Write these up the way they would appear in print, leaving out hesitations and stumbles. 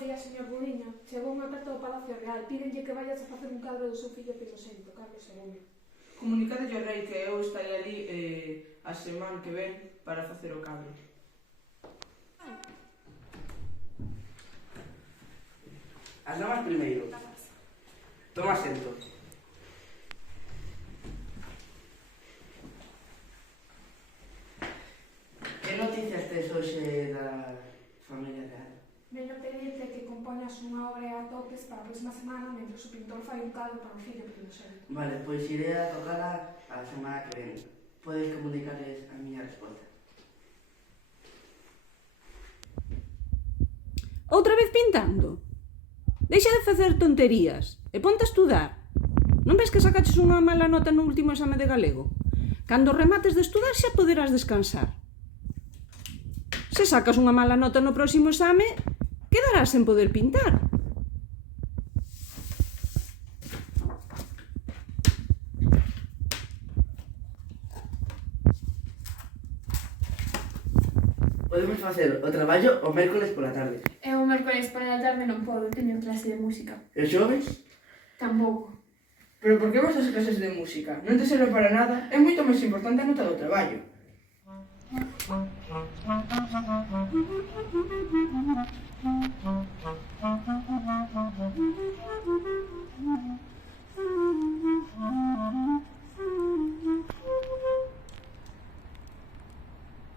días, señor Buliña. Chegou unha carta do Palacio Real. Pídenlle que vayas a facer un cadro do seu fillo primogénito, Carlos II. Comunicadelle ao rei que eu estarei ali a semana que ven para facer o cadro. As damas primeiro. Toma asento. Que noticias tes hoxe da familia real? Veño pedirte que compoñas unha obra a toques para a próxima semana mentre o pintor fai un cadro para o fillo primogénito. Vale, pois iré a tocala a semana que ven. Podes comunicarles a miña resposta. Outra vez pintando? Deixa de facer tonterías e ponte a estudar. Non ves que sacaches unha mala nota no último exame de galego? Cando remates de estudar xa poderás descansar. Se sacas unha mala nota no próximo exame, quedarás sen poder pintar. Podemos facer o traballo o mércoles pola tarde. E o mércoles pola tarde non podo, teño clase de música. E os xoves? Tampouco. Pero por que vas ás clases de música? Non te serve para nada? É moito máis importante a nota do traballo.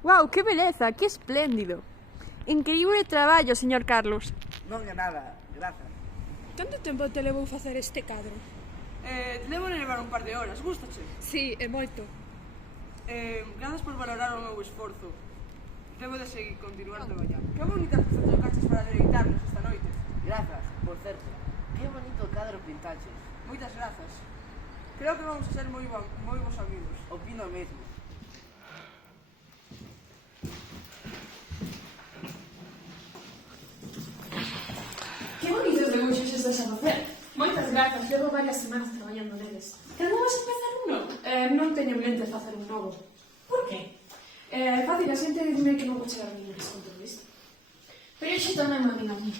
¡Guau, qué beleza! ¡Qué espléndido! Increíble traballo, señor Carlos. Non é nada, grazas. Canto tempo te levou facer este cadro? Levo a levar un par de horas, gústache? Sí, é moito. Grazas por valorar o meu esforzo. Debo de seguir, continuar traballando. Que bonitas te tocaches para deleitarnos esta noite. Grazas, por certo. Que bonito cadro pintaches. Moitas grazas. Creo que vamos a ser moi bons amigos. Opino mesmo. Que bonitos debuxos estás a facer. Moitas grazas, levo varias semanas traballando neles. Cando vas a empezar un novo? Non teño en mente facer un novo. Por qué? Fácil, a xente dime que non vou chegar nin con todo isto. Pero iso tamén me vino a mí.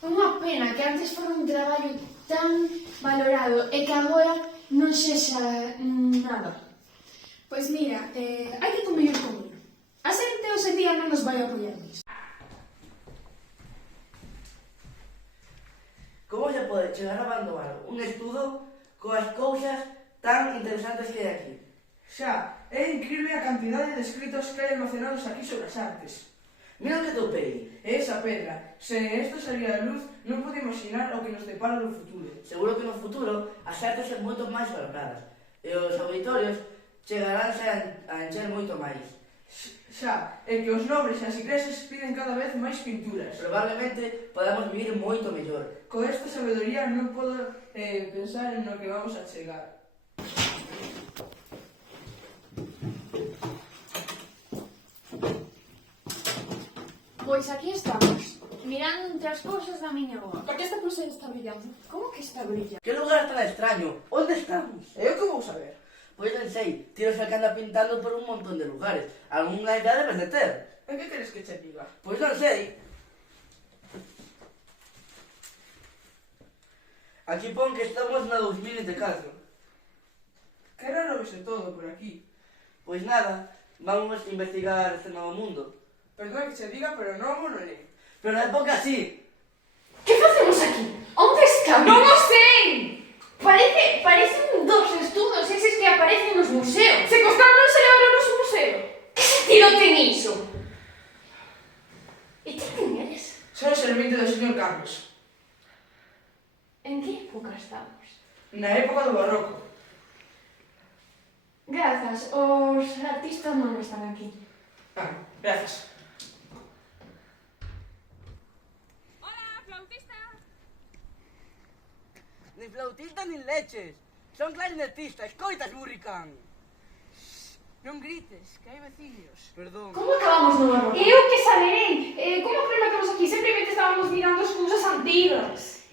É unha pena que antes fora un traballo tan valorado e que agora non sexa nada. Pois mira, hai que convenir comigo. A xente hoxe día non nos vai apoiar nisso. Como se pode chegar a abandonar un estudo coas cousas tan interesantes que hai aquí? Xa, é increíble a cantidade de escritos que hai almacenados aquí sobre as artes. Mira o que topei. E esa pedra, se isto salía a luz, non podo imaginar o que nos depara no futuro. Seguro que no futuro as artes son moito máis valoradas e os auditorios chegaránse a encher moito máis. Xa, é que os nobres e as igrexas piden cada vez máis pinturas. Probablemente podamos vivir moito mellor. Con esta sabedoría non podo pensar en no que vamos a chegar. Pois aquí estamos, mirando entre as cousas da miña boa. Por que esta pulseira está brillando? Como que está brillando? Que lugar tan extraño? Onde estamos? E eu que vou saber? Pois non sei, tiros que anda pintando por un montón de lugares. Algúnha idea debes de ter. E que queres que che diga? Pois non sei. Aquí pon que estamos na 2004. Que raro vese todo por aquí. Pois nada, vamos a investigar este novo mundo. Perdón que che diga, pero non mo lerei. Pero na época sí. Que facemos aquí? Onde estamos? ¡No lo sé! Parecen dos estudos eses que aparecen nos museos. ¡Se costaron non se levaron ao museo! Que sentido ten iso? E ti quen eres? Son o servente do señor Carlos. En que época estamos? Na época do barroco. Grazas, os artistas non están aquí. Grazas. Nin flautista nin leches. Son clarinetistas, escoitas, burricán. Non grites, que hai veciños. Perdón. Como acabamos no barroco? Eu que saberei! Como que rematamos aquí? Simplemente estábamos mirando as cousas antigas.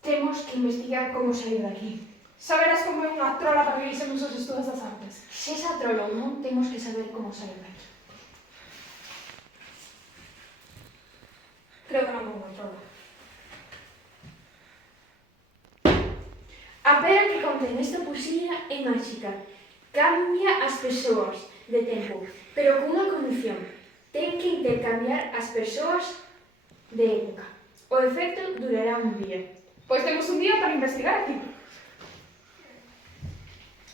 Temos que investigar como sair daqui. Saberás como é unha trola para vivirse nos estudos das artes. Se esa trola ou non, temos que saber como sair daqui. Creo que non me controla. A pedra que contén esta pulsilla é máxica. Cambia as persoas de tempo, pero cunha condición. Ten que intercambiar as persoas de época. O efecto durará un día. Pois temos un día para investigar aquí.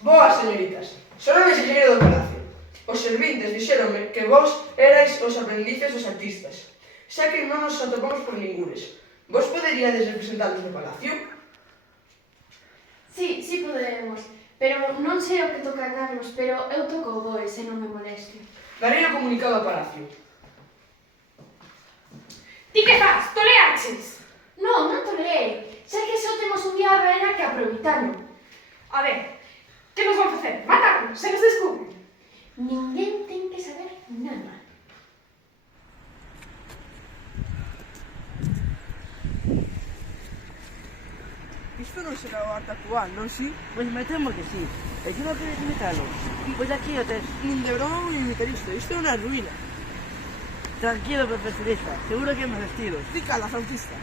Boas, señoritas. Son o mensaxeiro do palacio. Os servintes dixéronme que vos erais os aprendices dos artistas, xa que non nos atopamos por ningures. Vos poderíades representalos no palacio? Sí, poderemos. Pero non sei o que toca Carlos, pero eu toco o boe, se non me moleste. Darei o comunicado ao palacio. Ti que faz? Toleaches? Non toleei. Xa que só temos un día a ver que aproveitalo. A ver, que nos van facer? Matarnos, se nos descubren. Ninguén ten que saber nada. Isto non será o arte actual, non si? Pois me temo que sí. E que non queres imitalo? Pois aquí o tes. Nin de broma vou imitar isto. Isto é unha ruína. Tranquilo, profesorista. Seguro que é máis vestidos. Ti cala, flautista.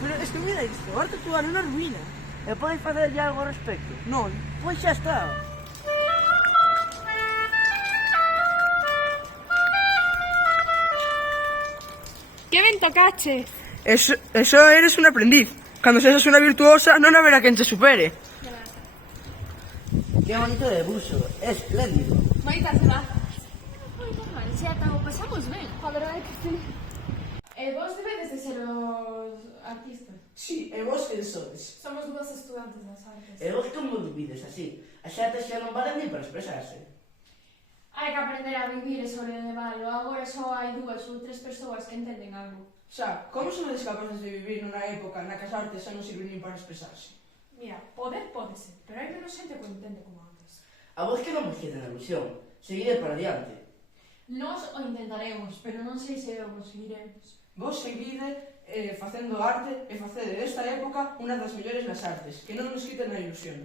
Pero es que mira isto, o arte actual é unha ruína. E podes facerlle algo ao respecto? Non. Pois xa está. Que ben tocaches! Eso eres un aprendiz. Cando seas unha virtuosa, non haberá quen te supere. Que bonito debuxo. É espléndido. Moitas grazas. Normal, xa ata o pasamos ben. A verdade é que sí. E vos debedes de ser os artistas. Si, e vos que sodes? Somos dúas estudantes das artes. E vos como vivides así? A xente xa non vale nin para expresarse. Hai que aprender a vivir e sobrelevalo. Agora só hai 2 ou 3 persoas que entenden algo. Xa, como sodes capaces de vivir nunha época na que as artes xa non sirven nin para expresarse? Mira, pode ser, pero hai menos xente que o entende como antes. A vos que non vos queda na ilusión. Seguide para diante. Nós o intentaremos, pero non sei se o conseguiremos. Vos seguide facendo arte e facede desta época unha das mellores das artes, que non nos quiten a ilusión.